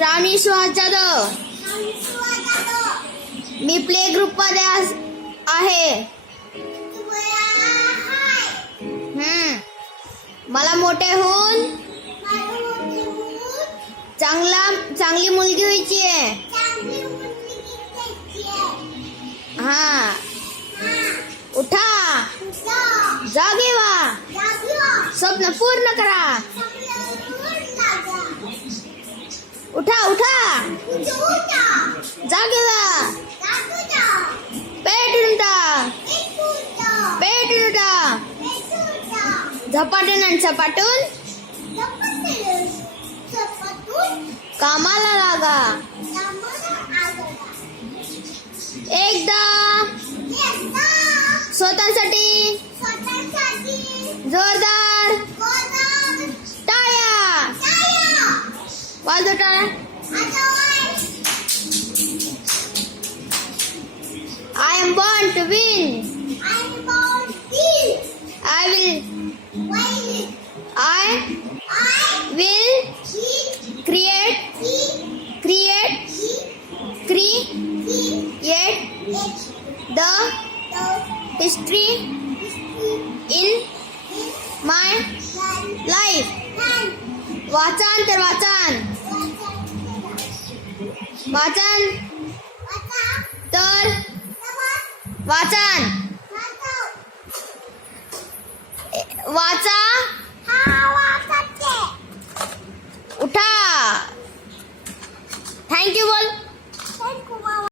श्रावणी सुहास जाधव. मी play group मध्ये आहे. मला मोठे होऊन चांगली मुलगी व्हायची आहे. हा, उठा, जागे व्हा, स्वप्न पूर्ण करा. उठा उठा, जागे व्हा, पेटून उठा, झपाटून आणि सपाटून कामाला लागा. एकदा स्वतःसाठी जोरदार टाळ्या वाजव. टाळ्या. I am born to win. I will create the history in my life. वाचन तर वाचन तर वाचन. वाचा, उठा. थँक्यू बोल.